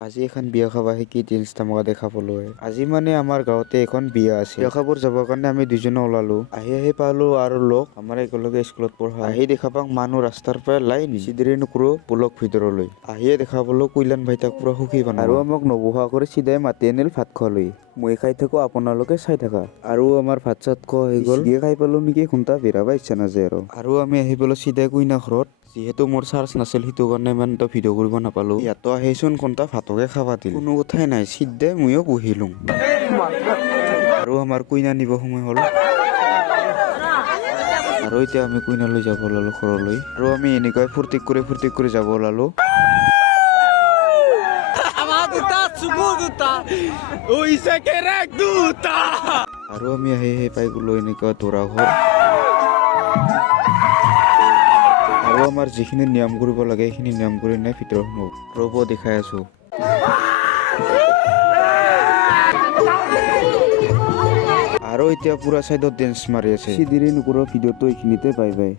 আজি এখন বিয়া খাবা শিকি জিন্স তামকা দেখাবলৈ আজি মানে আমাৰ গাঁৱতে এখন বিয়া আছে বিয়া খাবৰ যাবৰ কাৰণে আমি দুজনে ওলালো আহি পালো আৰু লগ আমাৰ একেলগে স্কুলত পঢ়া আহি দেখা পাওঁ মানুহ ৰাস্তাৰ পৰা লাইন চিধেৰে নকৰো পলক ভিতৰলৈ আহিয়ে দেখা পালো কল্যাণ ভাইতাক পুৰা সুখী বনাই আৰু আমাক নবহা কৰি চিধাই মাতি আনিল ভাত খোৱালৈ মই খাই থাকো আপোনালোকে চাই থাকা আৰু আমাৰ ভাত চাত খোৱা হৈ গ'ল বিয়া খাই পালো নেকি খুন্তা বিৰাবা ইচ্ছা নাযায় আৰু আমি আহি পালো চিধাই কইনা ঘৰত যিহেতু মোৰ চাৰ্জ নাছিল সেইটো কাৰণে ইমান এটা ভিডিঅ' কৰিব নাপালো ইয়াতো আহিচোন কোনটা ভাতকে খাবা দিল কোনো কথাই নাই চিধাই ময়ো বহিলো আৰু আমাৰ কইনা নিব সময় হ'ল আৰু এতিয়া আমি কইনালৈ যাব ওলালো ঘৰলৈ আৰু আমি এনেকৈ ফূৰ্তি কৰি যাব ওলালো আৰু আমি আহি পাই গলো এনেকুৱা দৰা ঘৰ আৰু আমাৰ যিখিনি নিয়ম কৰিব লাগে সেইখিনি নিয়ম কৰি নাই ভিতৰত সোমাব ৰ'ব দেখাই আছো আৰু এতিয়া পুৰা চাইডত ডেন্স মাৰি আছে চিধিৰে নকৰা ভিডিঅ'টো এইখিনিতে বাই বাই।